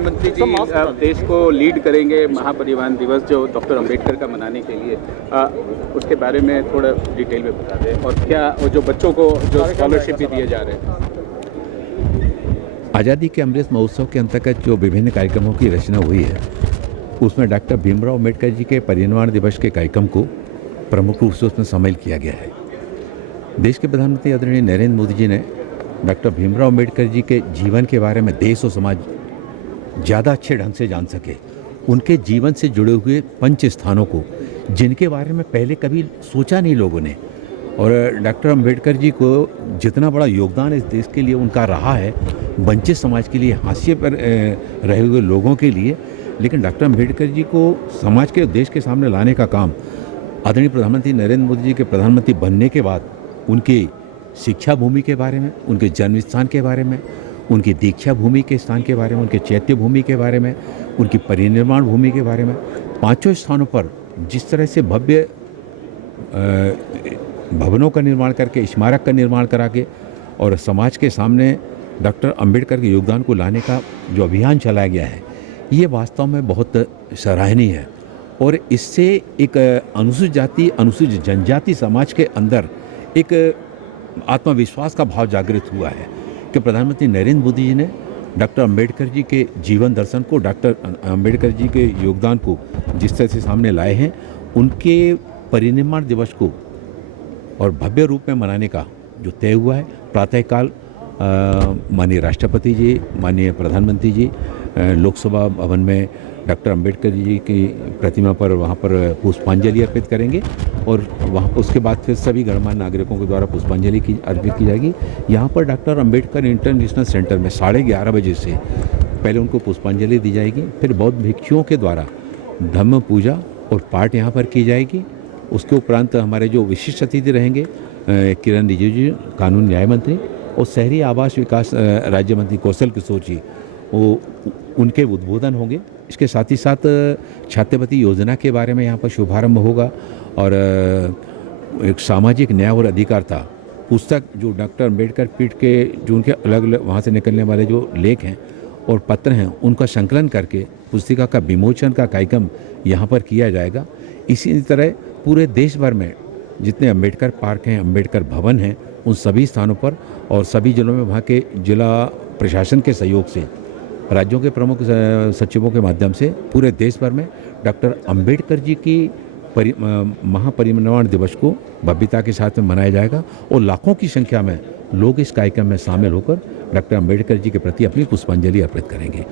प्रधानमंत्री जी देश को लीड करेंगे महापरिनिर्वाण दिवस जो डॉक्टर अंबेडकर का मनाने के लिए, उसके बारे में थोड़ा डिटेल में बता दें। और क्या वो जो बच्चों को जो स्कॉलरशिप भी दिए जा रहे हैं। आज़ादी के अमृत महोत्सव के अंतर्गत जो विभिन्न कार्यक्रमों की रचना हुई है, उसमें डॉक्टर भीमराव अम्बेडकर जी के परिनिर्वाण दिवस के कार्यक्रम को प्रमुख रूप से उसमें शामिल किया गया है। देश के प्रधानमंत्री आदरणीय नरेंद्र मोदी जी ने डॉक्टर भीमराव अम्बेडकर जी के जीवन के बारे में देश और समाज ज़्यादा अच्छे ढंग से जान सके, उनके जीवन से जुड़े हुए पंच स्थानों को, जिनके बारे में पहले कभी सोचा नहीं लोगों ने, और डॉक्टर अंबेडकर जी को जितना बड़ा योगदान इस देश के लिए उनका रहा है, वंचित समाज के लिए, हाशिए पर रहे हुए लोगों के लिए, लेकिन डॉक्टर अंबेडकर जी को समाज के देश के सामने लाने का काम आदरणीय प्रधानमंत्री नरेंद्र मोदी जी के प्रधानमंत्री बनने के बाद उनकी शिक्षा भूमि के बारे में, उनके जन्म स्थान के बारे में, उनकी दीक्षा भूमि के स्थान के बारे में, उनके चैत्य भूमि के बारे में, उनकी परिनिर्वाण भूमि के बारे में, पांचों स्थानों पर जिस तरह से भव्य भवनों का निर्माण करके, स्मारक का निर्माण करा के और समाज के सामने डॉक्टर अंबेडकर के योगदान को लाने का जो अभियान चलाया गया है, ये वास्तव में बहुत सराहनीय है। और इससे एक अनुसूचित जाति, अनुसूचित जनजाति समाज के अंदर एक आत्मविश्वास का भाव जागृत हुआ है कि प्रधानमंत्री नरेंद्र मोदी जी ने डॉक्टर अंबेडकर जी के जीवन दर्शन को, डॉक्टर अंबेडकर जी के योगदान को जिस तरह से सामने लाए हैं, उनके परिनिर्वाण दिवस को और भव्य रूप में मनाने का जो तय हुआ है। प्रातःकाल माननीय राष्ट्रपति जी, माननीय प्रधानमंत्री जी लोकसभा भवन में डॉक्टर अंबेडकर जी की प्रतिमा पर वहाँ पर पुष्पांजलि अर्पित करेंगे और वहाँ पर उसके बाद फिर सभी गणमान्य नागरिकों के द्वारा पुष्पांजलि अर्पित की जाएगी। यहाँ पर डॉक्टर अंबेडकर इंटरनेशनल सेंटर में 11:30 बजे से पहले उनको पुष्पांजलि दी जाएगी। फिर बौद्ध भिक्षुओं के द्वारा धम्म पूजा और पाठ यहाँ पर की जाएगी। उसके उपरांत हमारे जो विशिष्ट अतिथि रहेंगे किरण रिजिजू, कानून न्याय मंत्री, और शहरी आवास विकास राज्य मंत्री कौशल किशोर जी, वो उनके उद्बोधन होंगे। इसके साथ ही साथ छात्रवृत्ति योजना के बारे में यहाँ पर शुभारंभ होगा और एक सामाजिक न्याय और अधिकारिता पुस्तक जो डॉक्टर अंबेडकर पीठ के जो उनके अलग अलग वहाँ से निकलने वाले जो लेख हैं और पत्र हैं, उनका संकलन करके पुस्तिका का विमोचन का कार्यक्रम यहाँ पर किया जाएगा। इसी तरह पूरे देश भर में जितने अंबेडकर पार्क हैं, अंबेडकर भवन हैं, उन सभी स्थानों पर और सभी जिलों में वहाँ के जिला प्रशासन के सहयोग से, राज्यों के प्रमुख सचिवों के माध्यम से पूरे देश भर में डॉक्टर अंबेडकर जी की महापरिनिर्वाण दिवस को भव्यता के साथ में मनाया जाएगा और लाखों की संख्या में लोग इस कार्यक्रम में शामिल होकर डॉक्टर अंबेडकर जी के प्रति अपनी पुष्पांजलि अर्पित करेंगे।